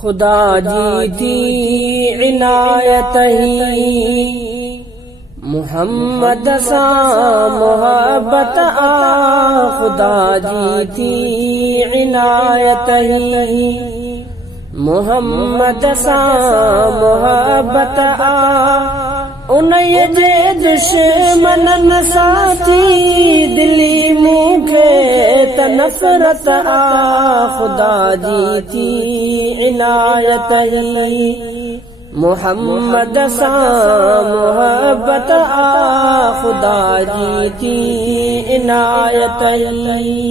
खुदा जी थी इनायत ही, मोहम्मद सा मोहब्बत खुदा जी थी इनायत ही, मोहम्मद सा मोहब्बत उन्हें जे दुश्मनन साथी, दिली मूंखे त नफ़रत खुदा जी थी इनायत ही, मोहम्मद सा मोहब्बत खुदा जी थी इनायत ही।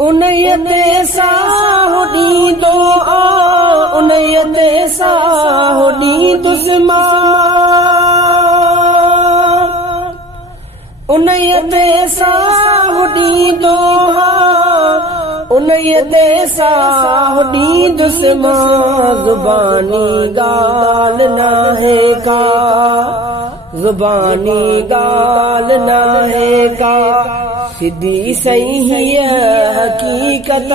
उन्हें ते साहो ॾींदो उन्हें ते साहो ॾींदुसि उन्हें ते साहो ॾींदो उन्हें ते साहो ॾींदुसि ज़ुबानी ॻाल्हि नाहे का, ज़ुबानी ॻाल्हि नाहे का, सिधी सही हकीकत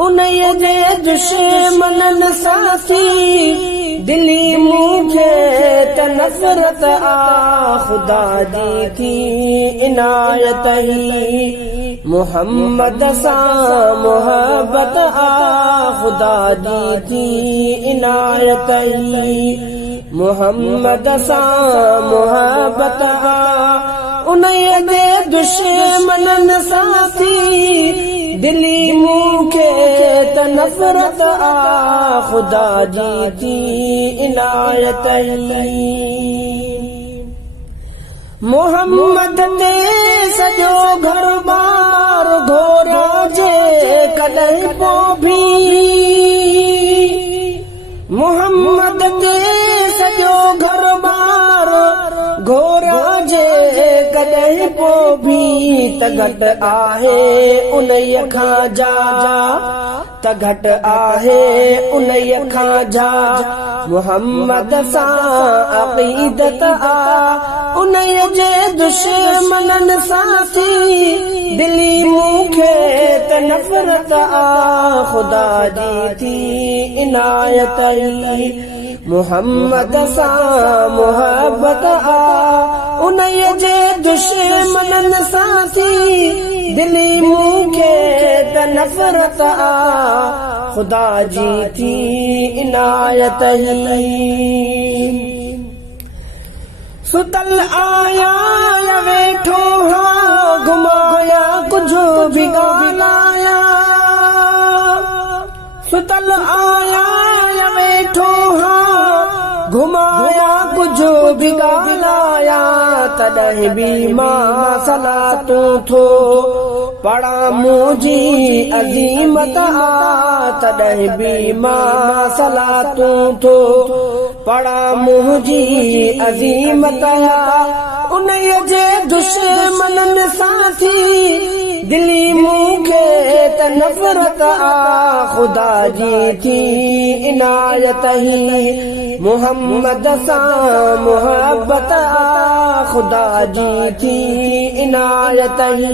उन्हें जे दुश्मनन साथी, दिली मूंखे त नफ़रत खुदा जी थी इनायत ही, मोहम्मद सा मोहब्बत खुदा जी थी इनायत ही, मोहम्मद सा मोहब्बत उन्हें जे दुश्मनन साथी, दिली मूंखे त नफ़रत खुदा जी थी इनायत ही, मोहम्मद ते सॼो घर बार घोराजे कॾहिं पोइ भी, मोहम्मद ते सॼो घर बार घोराजे कॾहिं पोइ भी, त घटि आहे उन्हीअ खां जा, त घटि आहे उन्हीअ खां जा, मोहम्मद सां अक़ीदत उन्हीअ जे दुश्मनन साथी, दिली मूंखे त नफ़रत खुदा जी थी इनायत ही, मोहम्मद सा मोहब्बत उन्हीअ जे दुश्मनन साथी, दिली मूंखे त नफ़रत खुदा जी थी इनायत ही, सुतल आया वेठो हाँ घुमाया कुछ भी ॻाल्हाया, सुतल आया वेठो हाँ घुमाया कुछ भी ॻाल्हाया, तॾहिं बि मां सलातूं थो पढ़ा मुंहिंजी अज़ीमत तॾहिं बि मां सलातूं थो पढ़ा मुंहिंजी अज़ीमत उन्हीअ जे दुश्मनन साथी, दिली मूंखे त नफ़रत खुदा जी थी इनायत ही, मोहम्मद सा मोहब्बत खुदा जी थी इनायत ही,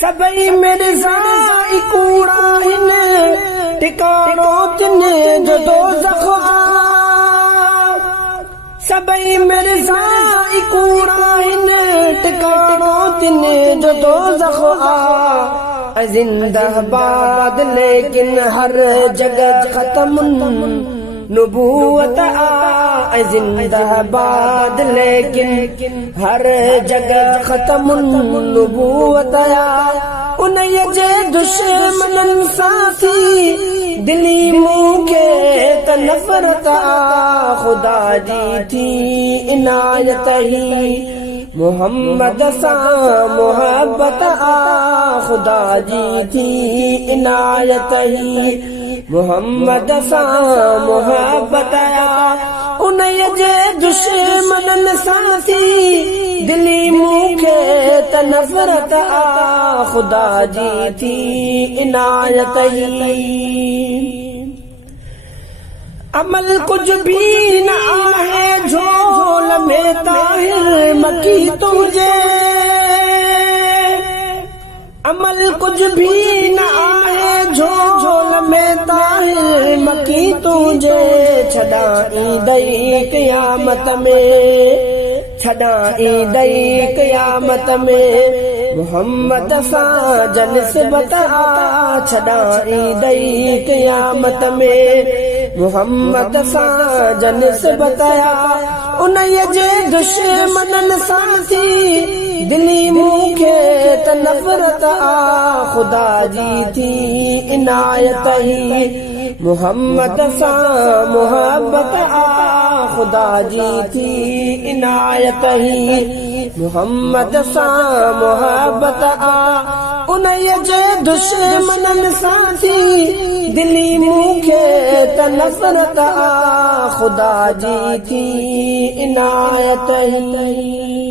सभई मिर्ज़ा कूड़ा आहिनि, टिकाणो तिन जो दोज़ख सभई मिर्ज़ा कूड़ा आहिनि, टिकाणो तिन जो दोज़ख जिंदाबाद लेकिन हर जगह खत्म नबूवत जिंदाबाद लेकिन हर जगह खत्म नबूवत उन्हीअ जे दुश्मनन साथी, दिली मूंखे त नफ़रत खुदा जी थी इनायत ही, मोहम्मद सा मोहब्बत खुदा जी थी इनायत ही, मोहम्मद सा मोहब्बत उन्हीअ जे दुश्मनन साथी, दिली मूंखे त नफ़रत खुदा जी थी इनायत ही, अमल कुछ भी न आहे झोल में ताहिर मकी तुझे, अमल कुछ भी न आहे झोल में ताहिर मकी तुझे छॾाई दई क़यामत में छॾाई दई क़यामत में मोहम्मद सां जनिस्बत आ छॾाई दई क़यामत में मोहम्मद सां जनिस्बत आ उन्हीअ जे दुश्मननि सां थी दिली मूंखे त नफ़रत आ ख़ुदा जी थी इनायत ही मोहम्मद सां मुहब्बत आ ख़ुदा जी थी इनायत ही मोहम्मद सां मुहब्बत आ उन्हीअ जे दुश्मननि सां थी दिली मूंखे त नफ़रत आ ख़ुदा जी थी इनायत ही